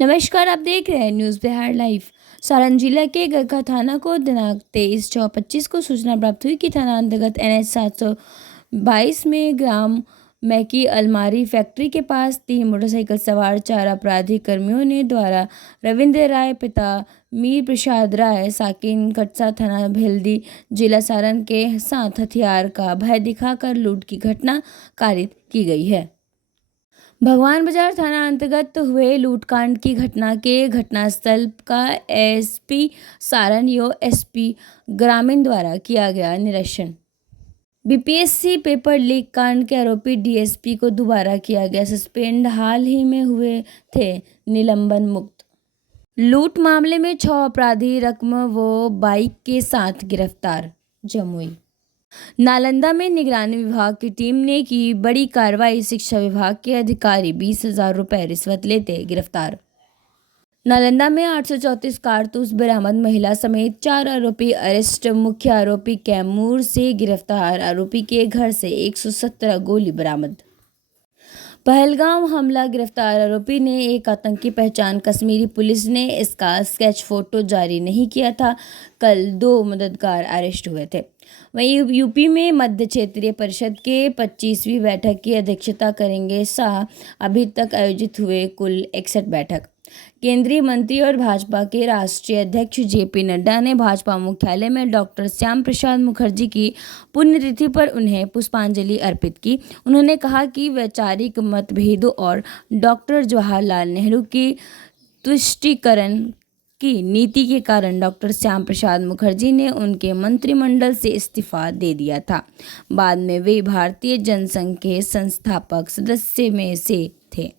नमस्कार, आप देख रहे हैं न्यूज़ बिहार लाइव। सारण जिला के गरखा थाना को दिनांक 23/6/25 को सूचना प्राप्त हुई कि थाना अंतर्गत NH 722 में ग्राम मैकी अलमारी फैक्ट्री के पास 3 मोटरसाइकिल सवार 4 आपराधिक कर्मियों ने द्वारा रविंद्र राय पिता मीर प्रसाद राय साकिन कटसा थाना भेल्दी जिला सारण के साथ हथियार का भय दिखाकर लूट की घटना कारित की गई है। भगवान बाजार थाना अंतर्गत हुए लूटकांड की घटना के घटनास्थल का SP सारण SP ग्रामीण द्वारा किया गया निरीक्षण। BPSC पेपर लीक कांड के आरोपी DSP को दोबारा किया गया सस्पेंड, हाल ही में हुए थे निलंबन मुक्त। लूट मामले में 6 अपराधी रकम व बाइक के साथ गिरफ्तार। जमुई नालंदा में निगरानी विभाग की टीम ने की बड़ी कार्रवाई, शिक्षा विभाग के अधिकारी 20,000 रुपए रिश्वत लेते गिरफ्तार। नालंदा में 834 कारतूस बरामद, महिला समेत 4 आरोपी अरेस्ट, मुख्य आरोपी कैमूर से गिरफ्तार, आरोपी के घर से 117 गोली बरामद। पहलगाम हमला गिरफ्तार आरोपी ने एक आतंकी पहचान, कश्मीरी पुलिस ने इसका स्केच फोटो जारी नहीं किया था। कल 2 मददगार अरेस्ट हुए थे। वहीं यूपी में मध्य क्षेत्रीय परिषद के 25वीं बैठक की अध्यक्षता करेंगे शाह। अभी तक आयोजित हुए कुल 61 बैठक। केंद्रीय मंत्री और भाजपा के राष्ट्रीय अध्यक्ष JP नड्डा ने भाजपा मुख्यालय में डॉक्टर श्याम प्रसाद मुखर्जी की पुण्यतिथि पर उन्हें पुष्पांजलि अर्पित की। उन्होंने कहा कि वैचारिक मतभेदों और डॉक्टर जवाहरलाल नेहरू की तुष्टीकरण की नीति के कारण डॉक्टर श्याम प्रसाद मुखर्जी ने उनके मंत्रिमंडल से इस्तीफा दे दिया था। बाद में वे भारतीय जनसंघ के संस्थापक सदस्य में से थे।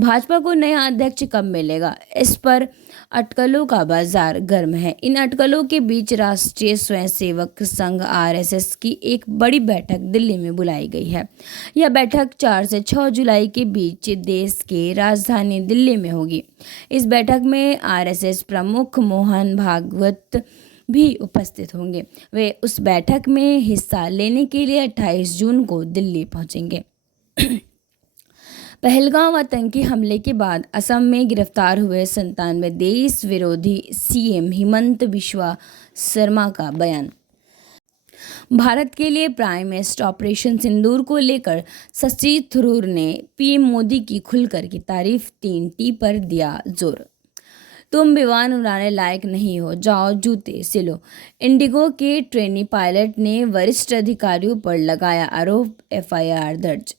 भाजपा को नया अध्यक्ष कब मिलेगा, इस पर अटकलों का बाजार गर्म है। इन अटकलों के बीच राष्ट्रीय स्वयंसेवक संघ RSS की एक बड़ी बैठक दिल्ली में बुलाई गई है। यह बैठक 4 से 6 जुलाई के बीच देश के राजधानी दिल्ली में होगी। इस बैठक में RSS प्रमुख मोहन भागवत भी उपस्थित होंगे। वे उस बैठक में हिस्सा लेने के लिए 28 जून को दिल्ली पहुंचेंगे। पहलगाम आतंकी हमले के बाद असम में गिरफ्तार हुए 97 देश विरोधी CM हिमंत बिस्वा शर्मा का बयान। भारत के लिए प्राइमेस्ट ऑपरेशन सिंदूर को लेकर शशि थरूर ने PM मोदी की खुलकर की तारीफ, 3T पर दिया जोर। तुम विमान उड़ाने लायक नहीं हो, जाओ जूते सिलो। इंडिगो के ट्रेनी पायलट ने वरिष्ठ अधिकारियों पर लगाया आरोप, FIR दर्ज।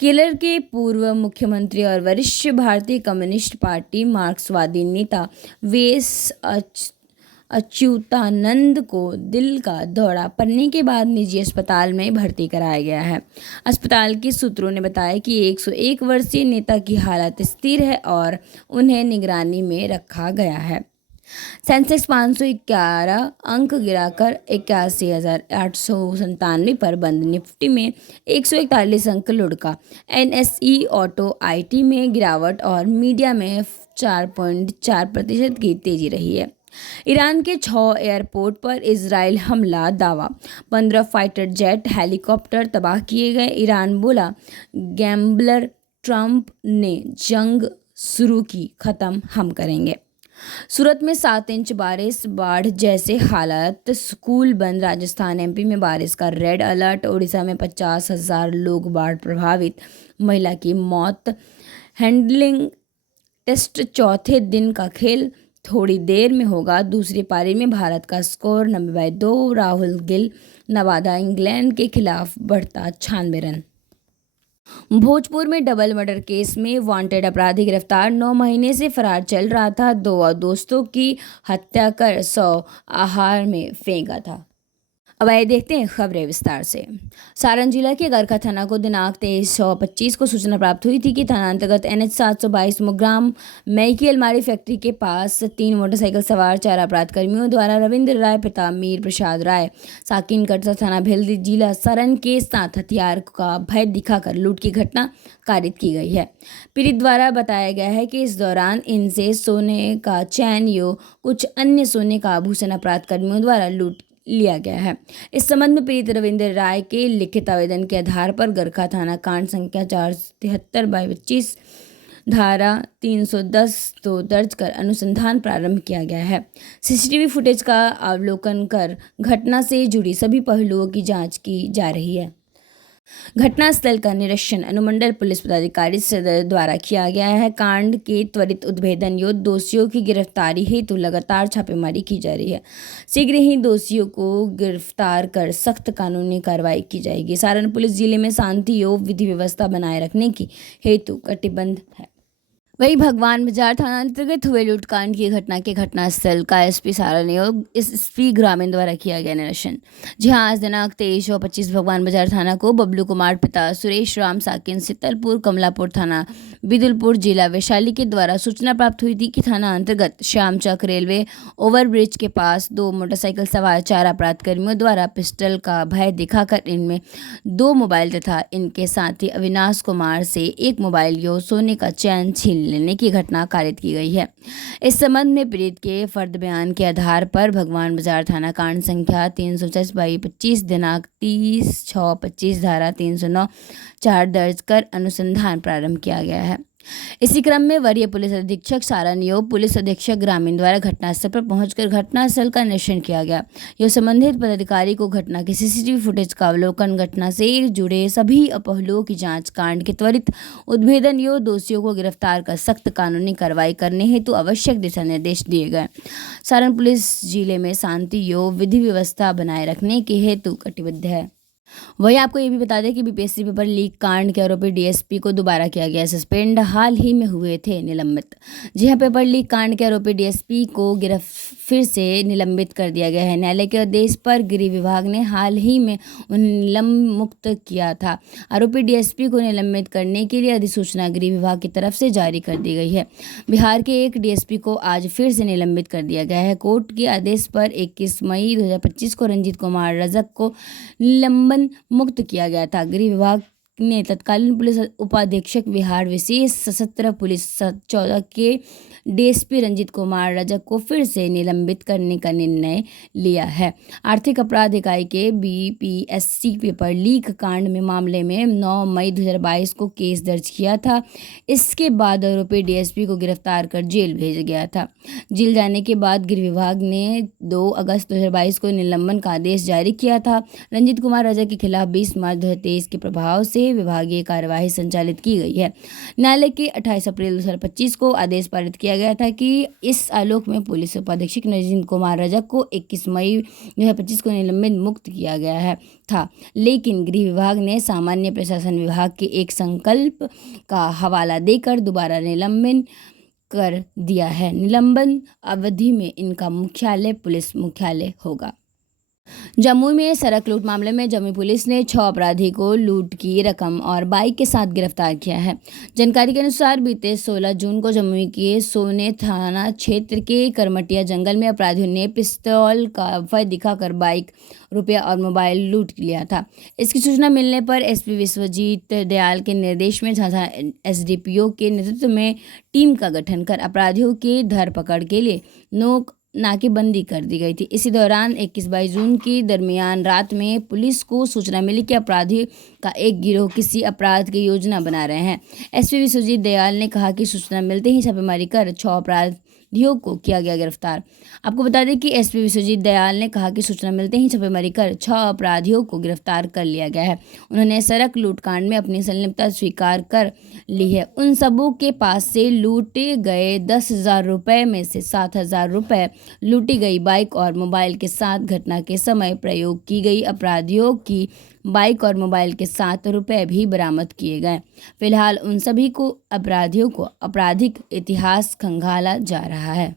केरल के पूर्व मुख्यमंत्री और वरिष्ठ भारतीय कम्युनिस्ट पार्टी मार्क्सवादी नेता VS अच्युतानंद को दिल का दौरा पड़ने के बाद निजी अस्पताल में भर्ती कराया गया है। अस्पताल के सूत्रों ने बताया कि 101 वर्षीय नेता की हालत स्थिर है और उन्हें निगरानी में रखा गया है। सेंसेक्स 511 अंक गिराकर 81,897 पर बंद। निफ्टी में 141 अंक लुढ़का। NSE ऑटो IT में गिरावट और मीडिया में 4.4% की तेजी रही है। ईरान के 6 एयरपोर्ट पर इजराइल हमला दावा, 15 फाइटर जेट हेलीकॉप्टर तबाह किए गए। ईरान बोला, गैम्बलर ट्रंप ने जंग शुरू की, खत्म हम करेंगे। सूरत में 7 इंच बारिश, बाढ़ जैसे हालात, स्कूल बंद। राजस्थान MP में बारिश का रेड अलर्ट। उड़ीसा में 50,000 लोग बाढ़ प्रभावित, महिला की मौत। हैंडलिंग टेस्ट चौथे दिन का खेल थोड़ी देर में होगा। दूसरी पारी में भारत का स्कोर 90/2। राहुल गिल नवादा इंग्लैंड के खिलाफ बढ़ता 96 रन। भोजपुर में डबल मर्डर केस में वांटेड अपराधी गिरफ्तार, 9 महीने से फरार चल रहा था। 2 दोस्तों की हत्या कर 100 आहार में फेंका था। अब आइए देखते हैं खबरें विस्तार से। सारण जिला के गरखा थाना को दिनांक 23/6/25 को सूचना प्राप्त हुई थी कि थाना अंतर्गत NH 722 ग्राम मैकी अलमारी फैक्ट्री के पास 3 मोटरसाइकिल सवार 4 अपराध कर्मियों द्वारा रविंद्र राय पिता मीर प्रसाद राय साकिन कटसा थाना भेल्दी जिला सारण के साथ हथियार का भय दिखाकर लूट की घटना कारित की गई है। पीड़ित द्वारा बताया गया है कि इस दौरान इनसे सोने का चैन यो कुछ अन्य सोने का आभूषण अपराध कर्मियों द्वारा लूट लिया गया है। इस संबंध में पीड़ित रविंद्र राय के लिखित आवेदन के आधार पर गरखा थाना कांड संख्या 473/25 धारा 310 तो दर्ज कर अनुसंधान प्रारंभ किया गया है। सीसीटीवी फुटेज का अवलोकन कर घटना से जुड़ी सभी पहलुओं की जांच की जा रही है। घटनास्थल का निरीक्षण अनुमंडल पुलिस पदाधिकारी सदर द्वारा किया गया है। कांड के त्वरित उद्भेदन एवं दोषियों की गिरफ्तारी हेतु लगातार छापेमारी की जा रही है। शीघ्र ही दोषियों को गिरफ्तार कर सख्त कानूनी कार्रवाई की जाएगी। सारण पुलिस जिले में शांति एवं विधि व्यवस्था बनाए रखने की हेतु कटिबद्ध है। वही भगवान बाजार थाना अंतर्गत हुए लूटकांड की घटना के घटनास्थल का एसपी सारण एवं एसपी ग्रामीण द्वारा किया गया निरीक्षण। जी हाँ, आज दिनांक 23 और 25 भगवान बाजार थाना को बबलू कुमार पिता सुरेश राम साकिन सितलपुर कमलापुर थाना बिदुलपुर जिला वैशाली के द्वारा सूचना प्राप्त हुई थी कि थाना अंतर्गत श्यामचक रेलवे ओवरब्रिज के पास 2 मोटरसाइकिल सवार 4 अपराध कर्मियों द्वारा पिस्टल का भय दिखाकर इनमें 2 मोबाइल तथा इनके साथी अविनाश कुमार से 1 मोबाइल एवं सोने का चैन छीन लेने की घटना कारित की गई है। इस संबंध में पीड़ित के फर्द बयान के आधार पर भगवान बाजार थाना कांड संख्या 340/25 दिनांक 30/6/25 धारा 309 4 दर्ज कर अनुसंधान प्रारंभ किया गया है। इसी क्रम में वरीय पुलिस अधीक्षक सारण एवं पुलिस अधीक्षक ग्रामीण द्वारा घटनास्थल पर पहुंचकर घटनास्थल का निरीक्षण किया गया। यह संबंधित पदाधिकारी को घटना के सीसीटीवी फुटेज का अवलोकन, घटना से जुड़े सभी पहलुओं की जांच, कांड के त्वरित उद्भेदन एवं दोषियों को गिरफ्तार कर सख्त कानूनी कार्रवाई करने हेतु आवश्यक दिशा निर्देश दिए गए। सारण पुलिस जिले में शांति एवं विधि व्यवस्था बनाए रखने के हेतु कटिबद्ध है। वही आपको ये भी बता दें कि बीपीएससी पेपर लीक कांड के आरोपी डीएसपी को दोबारा किया गया सस्पेंड, हाल ही में हुए थे निलंबित। जी हाँ, पेपर लीक कांड के आरोपी डीएसपी को फिर से निलंबित कर दिया गया है। न्यायालय के आदेश पर गृह विभाग ने हाल ही में उन्हें निलंबित मुक्त किया था। आरोपी डीएसपी को निलंबित करने के लिए अधिसूचना गृह विभाग की तरफ से जारी कर दी गई है। बिहार के एक डीएसपी को आज फिर से निलंबित कर दिया गया है। कोर्ट के आदेश पर 21 मई 2025 को रंजीत कुमार रजक को निलंबन मुक्त किया गया था। गृह विभाग ने तत्कालीन पुलिस उपाधीक्षक बिहार विशेष सशस्त्र पुलिस 14 के डीएसपी रंजीत कुमार रजक को फिर से निलंबित करने का निर्णय लिया है। आर्थिक अपराध इकाई के बीपीएससी पेपर लीक कांड में मामले में 9 मई 2022 को केस दर्ज किया था। इसके बाद आरोपी डीएसपी को गिरफ्तार कर जेल भेजा गया था। जेल जाने के बाद गृह विभाग ने 2 अगस्त 2022 को निलंबन का आदेश जारी किया था। रंजीत कुमार रजक के खिलाफ 20 मार्च 2023 के प्रभाव से विभागीय कार्यवाही संचालित की गई है। न्यायालय के 28 अप्रैल 2025 को आदेश पारित किया गया था कि इस आलोक में पुलिस उपाधीक्षक रंजीत कुमार रजक को 21 मई 2025 को निलंबित मुक्त किया गया था, लेकिन गृह विभाग ने सामान्य प्रशासन विभाग के एक संकल्प का हवाला देकर दोबारा निलंबित कर दिया है। निलंबन अवधि में इनका मुख्यालय पुलिस मुख्यालय होगा। जमुई में सड़क लूट मामले में जमुई पुलिस ने 6 अपराधी को लूट की रकम और बाइक के साथ गिरफ्तार किया है। जानकारी के अनुसार बीते 16 जून को जमुई के सोने थाना क्षेत्र के करमटिया जंगल में अपराधियों ने पिस्तौल का भय दिखाकर बाइक, रुपया और मोबाइल लूट लिया था। इसकी सूचना मिलने पर एसपी विश्वजीत दयाल के निर्देश में झांझा एसडीपीओ के नेतृत्व में टीम का गठन कर अपराधियों की धरपकड़ के लिए नाकेबंदी कर दी गई थी। इसी दौरान 21-22 जून के दरमियान रात में पुलिस को सूचना मिली कि अपराधी का एक गिरोह किसी अपराध की योजना बना रहे हैं। एसपी विश्वजीत दयाल ने कहा कि सूचना मिलते ही छापेमारी कर 6 अपराधियों को किया गया गिरफ्तार। आपको बता दें कि एसपी विश्वजीत दयाल ने कहा कि सूचना मिलते ही छापेमारी कर 6 अपराधियों को गिरफ्तार कर लिया गया है। उन्होंने सड़क लूट कांड में अपनी संलिप्तता स्वीकार कर ली है। उन सबों के पास से लूटे गए 10,000 रुपये में से 7,000 रुपये, लूटी गई बाइक और मोबाइल के साथ घटना के समय प्रयोग की गई अपराधियों की बाइक और मोबाइल के 7 रुपये भी बरामद किए गए। फिलहाल उन सभी को अपराधियों को आपराधिक इतिहास खंगाला जा रहा है।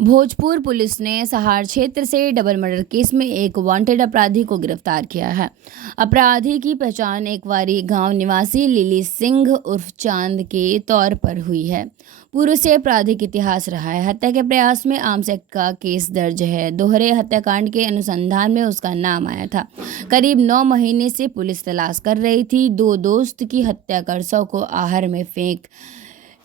भोजपुर पुलिस ने सहार क्षेत्र से डबल मर्डर केस में एक वांटेड अपराधी को गिरफ्तार किया है। अपराधी की पहचान एकवारी गांव निवासी लिली सिंह उर्फ चांद के तौर पर हुई है। पूर्व से आपराधिक इतिहास रहा है। हत्या के प्रयास में आर्म्स एक्ट का केस दर्ज है। दोहरे हत्याकांड के अनुसंधान में उसका नाम आया था। करीब 9 महीने से पुलिस तलाश कर रही थी। 2 दोस्त की हत्या कर शव को आहर में फेंक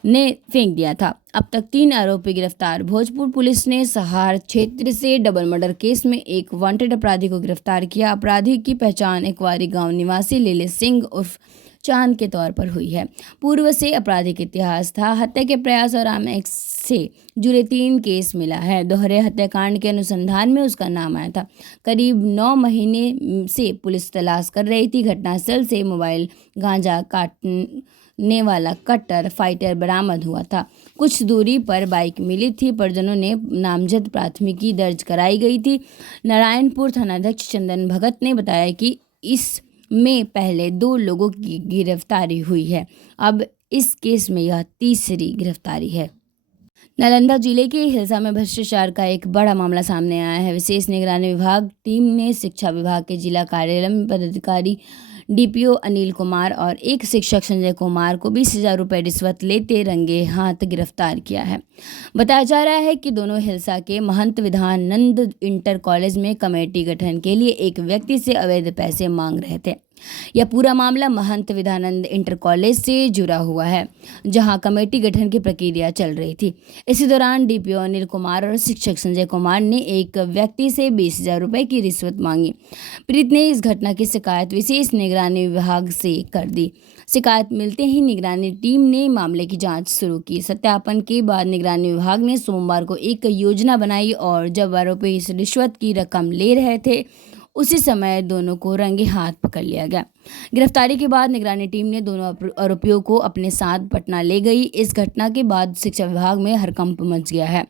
दिया था। अब तक 3 आरोपी गिरफ्तार। भोजपुर पुलिस ने सहार क्षेत्र से डबल मर्डर केस में एक वांटेड अपराधी को गिरफ्तार किया। अपराधी की पहचान एकवारी गांव निवासी लिली सिंह उर्फ चांद के तौर पर हुई है। पूर्व से आपराधिक इतिहास था। हत्या के प्रयास और आम एक्ट से जुड़े 3 केस मिला है। दोहरे हत्याकांड के अनुसंधान में उसका नाम आया था। करीब 9 महीने से पुलिस तलाश कर रही थी। घटनास्थल से मोबाइल, गांजा काटने वाला कट्टर फाइटर बरामद हुआ था। कुछ दूरी पर बाइक मिली थी। परिजनों ने नामजद प्राथमिकी दर्ज कराई गई थी। नारायणपुर थानाध्यक्ष चंदन भगत ने बताया कि इस में पहले 2 लोगों की गिरफ्तारी हुई है। अब इस केस में यह तीसरी गिरफ्तारी है। नालंदा जिले के हिलसा में भ्रष्टाचार का एक बड़ा मामला सामने आया है। विशेष निगरानी विभाग टीम ने शिक्षा विभाग के जिला कार्यालय में पदाधिकारी डीपीओ अनिल कुमार और एक शिक्षक संजय कुमार को 20,000 रुपये रिश्वत लेते रंगे हाथ गिरफ्तार किया है। बताया जा रहा है कि दोनों हिलसा के महंत विधानंद इंटर कॉलेज में कमेटी गठन के लिए एक व्यक्ति से अवैध पैसे मांग रहे थे। यह पूरा मामला महंत विधानंद इंटर कॉलेज से जुड़ा हुआ है, जहां कमेटी गठन की प्रक्रिया चल रही थी। इसी दौरान डीपीओ अनिल कुमार और शिक्षक संजय कुमार ने एक व्यक्ति से 20,000 रुपये की रिश्वत मांगी। पीड़ित ने इस घटना की शिकायत विशेष निगरानी विभाग से कर दी। शिकायत मिलते ही निगरानी टीम ने मामले की जांच शुरू की। सत्यापन के बाद निगरानी विभाग ने सोमवार को एक योजना बनाई और जब आरोपी इस रिश्वत की रकम ले रहे थे, उसी समय दोनों को रंगे हाथ पकड़ लिया गया। गिरफ्तारी के बाद निगरानी टीम ने दोनों आरोपियों को अपने साथ पटना ले गई। इस घटना के बाद शिक्षा विभाग में हड़कंप मच गया है।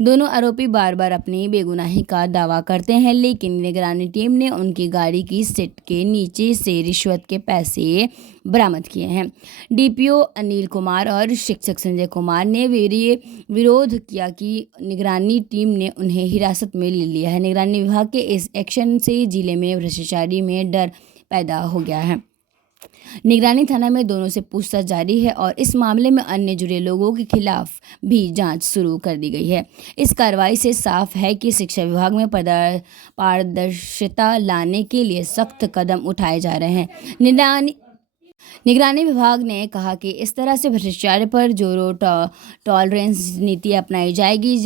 दोनों आरोपी बार बार अपनी बेगुनाही का दावा करते हैं, लेकिन निगरानी टीम ने उनकी गाड़ी की सीट के नीचे से रिश्वत के पैसे बरामद किए हैं। डीपीओ अनिल कुमार और शिक्षक संजय कुमार ने विरोध किया कि निगरानी टीम ने उन्हें हिरासत में ले लिया है। निगरानी विभाग के इस एक्शन से जिले में भ्रष्टाचारी में डर पैदा हो गया है। निगरानी थाना में दोनों से पूछताछ जारी है और इस मामले में अन्य जुड़े लोगों के खिलाफ भी जांच शुरू कर दी गई है। इस कार्रवाई से साफ है कि शिक्षा विभाग में पारदर्शिता लाने के लिए सख्त कदम उठाए जा रहे हैं। निगरानी विभाग ने कहा कि इस तरह से भ्रष्टाचार पर जोरो टॉलरेंस नीति अपनाई जाएगी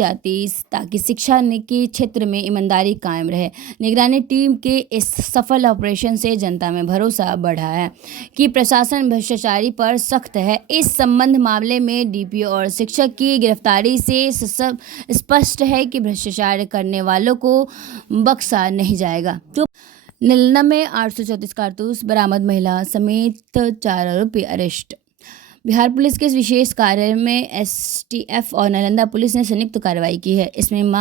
ताकि शिक्षा के क्षेत्र में ईमानदारी कायम रहे। निगरानी टीम के इस सफल ऑपरेशन से जनता में भरोसा बढ़ा है कि प्रशासन भ्रष्टाचारी पर सख्त है। इस संबंध मामले में डीपीओ और शिक्षक की गिरफ्तारी से स्पष्ट है कि भ्रष्टाचार करने वालों को बख्शा नहीं जाएगा। नालंदा में 834 कारतूस बरामद, महिला समेत 4 आरोपी अरेस्ट। बिहार पुलिस के विशेष कार्यालय में एसटीएफ और नालंदा पुलिस ने संयुक्त कार्रवाई की है। इसमें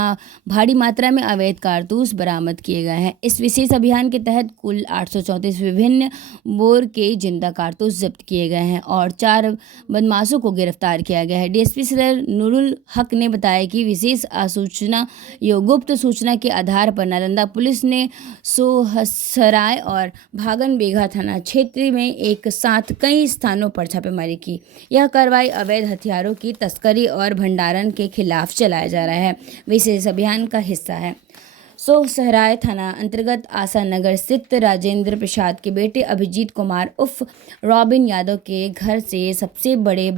भारी मात्रा में अवैध कारतूस बरामद किए गए हैं। इस विशेष अभियान के तहत कुल 834 विभिन्न बोर के जिंदा कारतूस जब्त किए गए हैं और 4 बदमाशों को गिरफ्तार किया गया है। डीएसपी सदर नूरुल हक ने बताया कि विशेष आसूचना गुप्त सूचना के आधार पर नालंदा पुलिस ने सोहसराय और भागन बेघा थाना क्षेत्र में एक साथ कई स्थानों पर छापेमारी की। यह कार्रवाई अवैध हथियारों की तस्करी और भंडारण के खिलाफ चलाया जा रहा है। विशेष अभियान का हिस्सा है। सोहसराय थाना अंतर्गत आशा नगर स्थित राजेंद्र प्रसाद के बेटे अभिजीत कुमार उर्फ रॉबिन यादव के घर से सबसे बड़े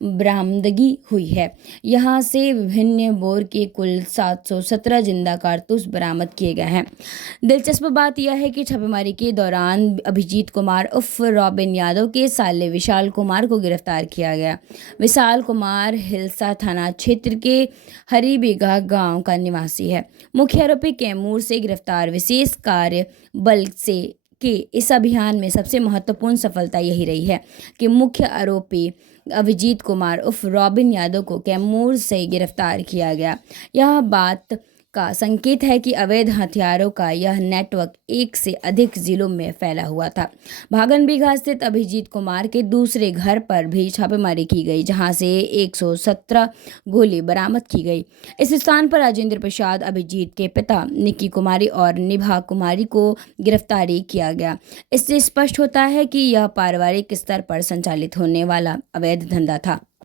बरामदगी हुई है। यहां से विभिन्न बोर के कुल 717 जिंदा कारतूस बरामद किए गए हैं। दिलचस्प बात यह है कि छापेमारी के दौरान अभिजीत कुमार उर्फ रॉबिन यादव के साले विशाल कुमार को गिरफ्तार किया गया। विशाल कुमार हिलसा थाना क्षेत्र के हरीबेगा गांव का निवासी है। मुख्य आरोपी कैमूर से गिरफ्तार। विशेष कार्य बल से कि इस अभियान में सबसे महत्वपूर्ण सफलता यही रही है कि मुख्य आरोपी अभिजीत कुमार उर्फ रॉबिन यादव को कैमूर से गिरफ्तार किया गया। यह बात का संकेत है कि अवैध हथियारों का यह नेटवर्क एक से अधिक जिलों में फैला हुआ था। भागन बीघा स्थित अभिजीत कुमार के दूसरे घर पर भी छापेमारी की गई, जहां से 117 गोली बरामद की गई। इस स्थान पर राजेंद्र प्रसाद, अभिजीत के पिता निक्की कुमारी और निभा कुमारी को गिरफ्तारी किया गया। इससे स्पष्ट होता है कि यह पारिवारिक स्तर पर संचालित होने वाला अवैध धंधा था।